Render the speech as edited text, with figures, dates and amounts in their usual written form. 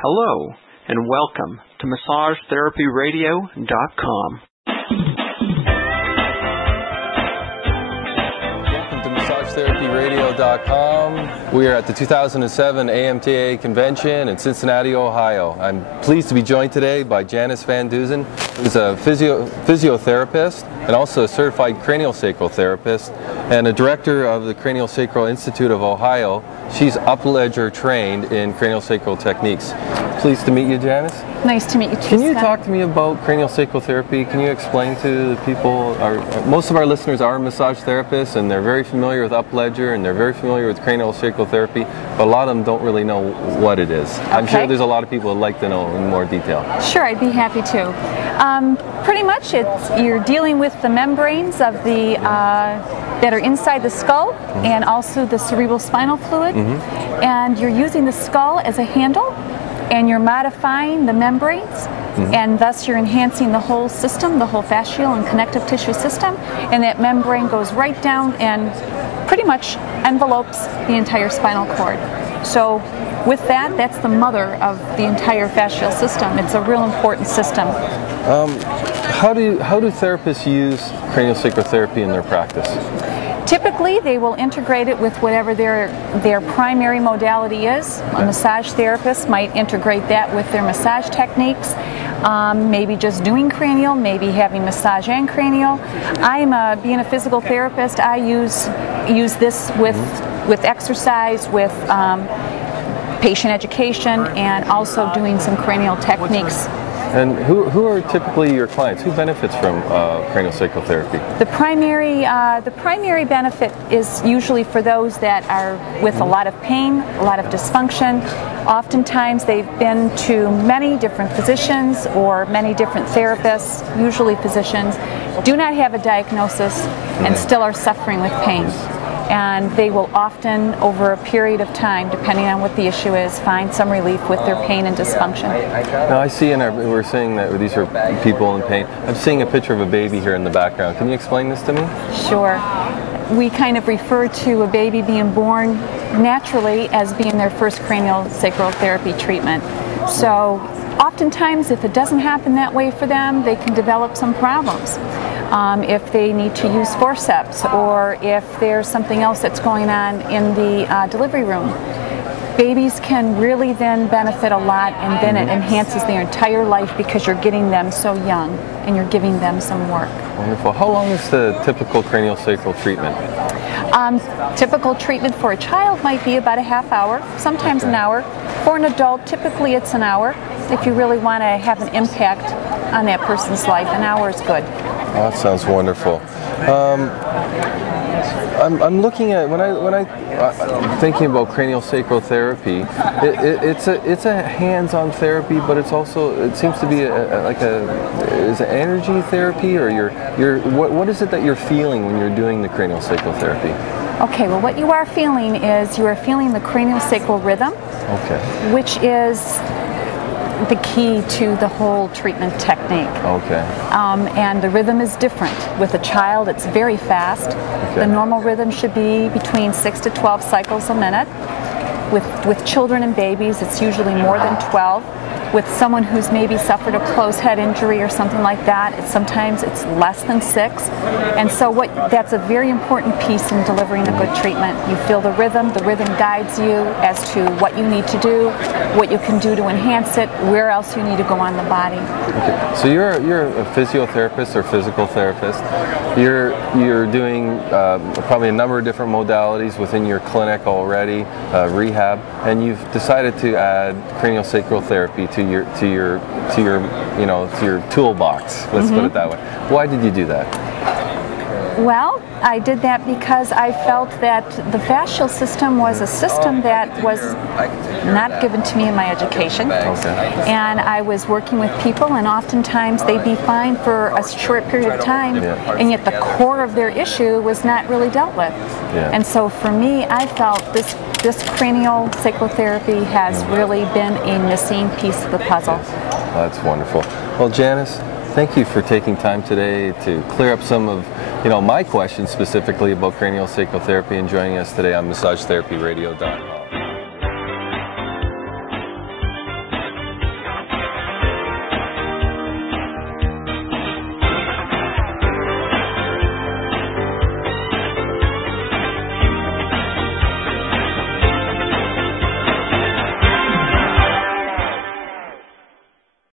Hello, and welcome to MassageTherapyRadio.com. Welcome to MassageTherapyRadio.com. We are at the 2007 AMTA convention in Cincinnati, Ohio. I'm pleased to be joined today by Janice VanDusen, who's a physiotherapist and also a certified craniosacral therapist and a director of the Craniosacral Institute of Ohio. She's Upledger trained in craniosacral techniques. Pleased to meet you, Janice. Nice to meet you too, Can you Scott. talk to me about craniosacral therapy? Can you explain to the people, most of our listeners are massage therapists and they're very familiar with Upledger and they're very familiar with craniosacral therapy, but a lot of them don't really know what it is. I'm sure there's a lot of people that like to know in more detail. Sure, I'd be happy to. Pretty much you're dealing with the membranes of the that are inside the skull and also the cerebral spinal fluid, and you're using the skull as a handle and you're modifying the membranes, and thus you're enhancing the whole system, the whole fascial and connective tissue system, and that membrane goes right down and pretty much envelopes the entire spinal cord. So with that, that's the mother of the entire fascial system. It's a real important system. How do therapists use craniosacral therapy in their practice? Typically, they will integrate it with whatever their primary modality is. A massage therapist might integrate that with their massage techniques, maybe just doing cranial, maybe having massage and cranial. Being a physical therapist, I use this with exercise, with patient education, and also doing some cranial techniques. And who are typically your clients? Who benefits from craniosacral therapy? The primary benefit is usually for those that are with a lot of pain, a lot of dysfunction. Oftentimes they've been to many different physicians or many different therapists, usually physicians, do not have a diagnosis and still are suffering with pain. And they will often, over a period of time, depending on what the issue is, find some relief with their pain and dysfunction. Now I see, we're saying that these are people in pain. I'm seeing a picture of a baby here in the background. Can you explain this to me? Sure. We kind of refer to a baby being born naturally as being their first cranial sacral therapy treatment. So oftentimes, if it doesn't happen that way for them, they can develop some problems. If they need to use forceps, or if there's something else that's going on in the delivery room. Babies can really then benefit a lot, and then it enhances their entire life because you're getting them so young and you're giving them some work. Wonderful. How long is the typical craniosacral treatment? Typical treatment for a child might be about a half hour, sometimes an hour. For an adult, typically it's an hour. If you really want to have an impact on that person's life, an hour is good. Oh, that sounds wonderful. I'm looking at I'm thinking about craniosacral therapy. It's a hands-on therapy, but it seems to be is it energy therapy, or what is it that you're feeling when you're doing the craniosacral therapy? Okay, well, what you are feeling is you are feeling the craniosacral rhythm, which is the key to the whole treatment technique. And the rhythm is different. With a child, it's very fast. The normal rhythm should be between 6 to 12 cycles a minute. With children and babies, it's usually more than 12. With someone who's maybe suffered a closed head injury or something like that, sometimes it's less than 6. And so that's a very important piece in delivering a good treatment. You feel the rhythm guides you as to what you need to do, what you can do to enhance it, where else you need to go on the body. Okay. So you're a physiotherapist or physical therapist. You're doing probably a number of different modalities within your clinic already, rehab, and you've decided to add craniosacral therapy to your toolbox. Let's put it that way. Why did you do that? Well, I did that because I felt that the fascial system was a system that was not given to me in my education. And I was working with people, and oftentimes they'd be fine for a short period of time, and yet the core of their issue was not really dealt with. And so for me, I felt this cranial sacral therapy has really been a missing piece of the puzzle. That's wonderful. Well, Janice, thank you for taking time today to clear up some of my questions specifically about craniosacral therapy and joining us today on MassageTherapyRadio.com.